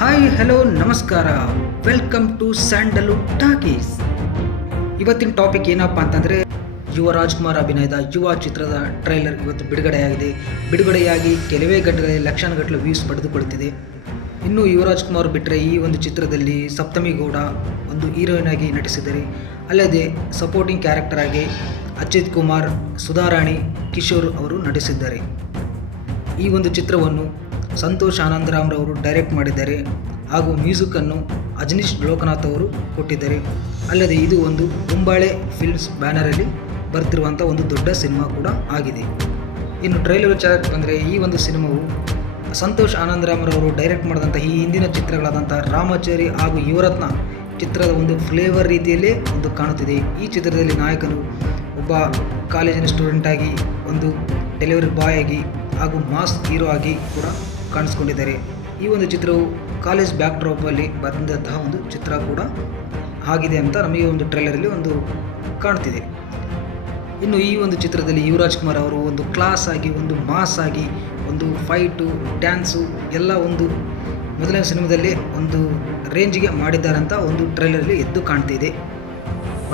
Hi hello ನಮಸ್ಕಾರ, welcome to Sandalwood talkies. ಇವತ್ತಿನ topic ಏನಪ್ಪ ಅಂತಂದರೆ, ಯುವ ರಾಜ್ಕುಮಾರ್ ಅಭಿನಯದ ಯುವ ಚಿತ್ರದ ಟ್ರೈಲರ್ ಇವತ್ತು ಬಿಡುಗಡೆಯಾಗಿ ಕೆಲವೇ ಗಂಟೆಗಳಲ್ಲಿ ಲಕ್ಷಾನುಗಟ್ಟಲೆ ವ್ಯೂಸ್ ಪಡೆದುಕೊಳ್ಳುತ್ತಿದೆ. ಇನ್ನು ಯುವರಾಜ್ ಕುಮಾರ್ ಬಿಟ್ಟರೆ ಈ ಒಂದು ಚಿತ್ರದಲ್ಲಿ ಸಪ್ತಮಿ ಗೌಡ ಒಂದು ಹೀರೋಯಿನ್ ಆಗಿ ನಟಿಸಿದ್ದಾರೆ. ಅಲ್ಲದೆ ಸಪೋರ್ಟಿಂಗ್ ಕ್ಯಾರೆಕ್ಟರ್ ಆಗಿ ಅಚ್ಯುತ್ ಕುಮಾರ್, ಸುಧಾರಾಣಿ, ಕಿಶೋರ್ ಅವರು ನಟಿಸಿದ್ದಾರೆ. ಈ ಒಂದು ಚಿತ್ರವನ್ನು ಸಂತೋಷ್ ಆನಂದರಾಮ್ರವರು ಡೈರೆಕ್ಟ್ ಮಾಡಿದ್ದಾರೆ ಹಾಗೂ ಮ್ಯೂಸಿಕನ್ನು ಅಜನೀಶ್ ಲೋಕನಾಥ್ ಅವರು ಕೊಟ್ಟಿದ್ದಾರೆ. ಅಲ್ಲದೆ ಇದು ಒಂದು ಕುಂಬಾಳೆ ಫಿಲ್ಮ್ಸ್ ಬ್ಯಾನರಲ್ಲಿ ಬರ್ತಿರುವಂಥ ಒಂದು ದೊಡ್ಡ ಸಿನಿಮಾ ಕೂಡ ಆಗಿದೆ. ಇನ್ನು ಟ್ರೈಲರ್ ವಿಚಾರಕ್ಕೆ ಬಂದರೆ, ಈ ಒಂದು ಸಿನಿಮಾವು ಸಂತೋಷ್ ಆನಂದರಾಮ್ರವರು ಡೈರೆಕ್ಟ್ ಮಾಡಿದಂಥ ಈ ಹಿಂದಿನ ಚಿತ್ರಗಳಾದಂಥ ರಾಮಾಚಾರಿ ಹಾಗೂ ಯುವರತ್ನ ಚಿತ್ರದ ಒಂದು ಫ್ಲೇವರ್ ರೀತಿಯಲ್ಲೇ ಒಂದು ಕಾಣುತ್ತಿದೆ. ಈ ಚಿತ್ರದಲ್ಲಿ ನಾಯಕನು ಒಬ್ಬ ಕಾಲೇಜಿನ ಸ್ಟೂಡೆಂಟ್ ಆಗಿ, ಒಂದು ಡೆಲಿವರಿ ಬಾಯ್ ಆಗಿ ಹಾಗೂ ಮಾಸ್ ಹೀರೋ ಆಗಿ ಕೂಡ ಕಾಣಿಸ್ಕೊಂಡಿದ್ದಾರೆ. ಈ ಒಂದು ಚಿತ್ರವು ಕಾಲೇಜ್ ಬ್ಯಾಕ್ ಡ್ರಾಪಲ್ಲಿ ಬಂದಂತಹ ಒಂದು ಚಿತ್ರ ಕೂಡ ಆಗಿದೆ ಅಂತ ನಮಗೆ ಒಂದು ಟ್ರೈಲರಲ್ಲಿ ಒಂದು ಕಾಣ್ತಿದೆ. ಇನ್ನು ಈ ಒಂದು ಚಿತ್ರದಲ್ಲಿ ಯುವರಾಜ್ ಕುಮಾರ್ ಅವರು ಒಂದು ಕ್ಲಾಸ್ ಆಗಿ, ಒಂದು ಮಾಸ್ ಆಗಿ, ಒಂದು ಫೈಟು, ಡ್ಯಾನ್ಸು ಎಲ್ಲ ಒಂದು ಮೊದಲನೇ ಸಿನಿಮಾದಲ್ಲಿ ಒಂದು ರೇಂಜಿಗೆ ಮಾಡಿದ್ದಾರೆ ಅಂತ ಒಂದು ಟ್ರೈಲರಲ್ಲಿ ಎದ್ದು ಕಾಣ್ತಿದೆ.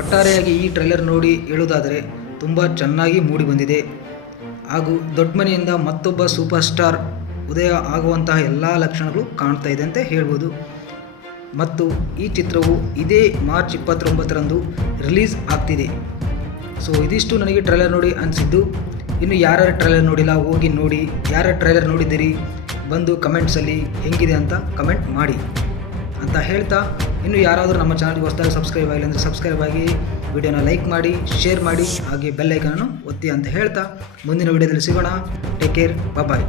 ಒಟ್ಟಾರೆಯಾಗಿ ಈ ಟ್ರೈಲರ್ ನೋಡಿ ಹೇಳುವುದಾದರೆ ತುಂಬ ಚೆನ್ನಾಗಿ ಮೂಡಿ ಬಂದಿದೆ ಹಾಗೂ ದೊಡ್ಡ ಮನೆಯಿಂದ ಮತ್ತೊಬ್ಬ ಸೂಪರ್ ಸ್ಟಾರ್ ಉದಯ ಆಗುವಂತಹ ಎಲ್ಲ ಲಕ್ಷಣಗಳು ಕಾಣ್ತಾ ಇದೆ ಅಂತ ಹೇಳ್ಬೋದು. ಮತ್ತು ಈ ಚಿತ್ರವು ಇದೇ ಮಾರ್ಚ್ 29ರಂದು ರಿಲೀಸ್ ಆಗ್ತಿದೆ. ಸೊ ಇದಿಷ್ಟು ನನಗೆ ಟ್ರೈಲರ್ ನೋಡಿ ಅನಿಸಿದ್ದು. ಇನ್ನು ಯಾರ್ಯಾರು ಟ್ರೈಲರ್ ನೋಡಿಲ್ಲ ಹೋಗಿ ನೋಡಿ, ಯಾರ್ಯಾರು ಟ್ರೈಲರ್ ನೋಡಿದ್ದೀರಿ ಬಂದು ಕಮೆಂಟ್ಸಲ್ಲಿ ಹೆಂಗಿದೆ ಅಂತ ಕಮೆಂಟ್ ಮಾಡಿ ಅಂತ ಹೇಳ್ತಾ, ಇನ್ನು ಯಾರಾದರೂ ನಮ್ಮ ಚಾನಲ್ಗೆ ಹೊಸದಾಗಿ ಸಬ್ಸ್ಕ್ರೈಬ್ ಆಗಿಲ್ಲ ಅಂದರೆ ಸಬ್ಸ್ಕ್ರೈಬ್ ಆಗಿ, ವಿಡಿಯೋನ ಲೈಕ್ ಮಾಡಿ, ಶೇರ್ ಮಾಡಿ, ಹಾಗೆ ಬೆಲ್ ಐಕಾನನ್ನು ಒತ್ತಿ ಅಂತ ಹೇಳ್ತಾ ಮುಂದಿನ ವಿಡಿಯೋದಲ್ಲಿ ಸಿಗೋಣ. ಟೇಕ್ ಕೇರ್, ಬಾಯ್.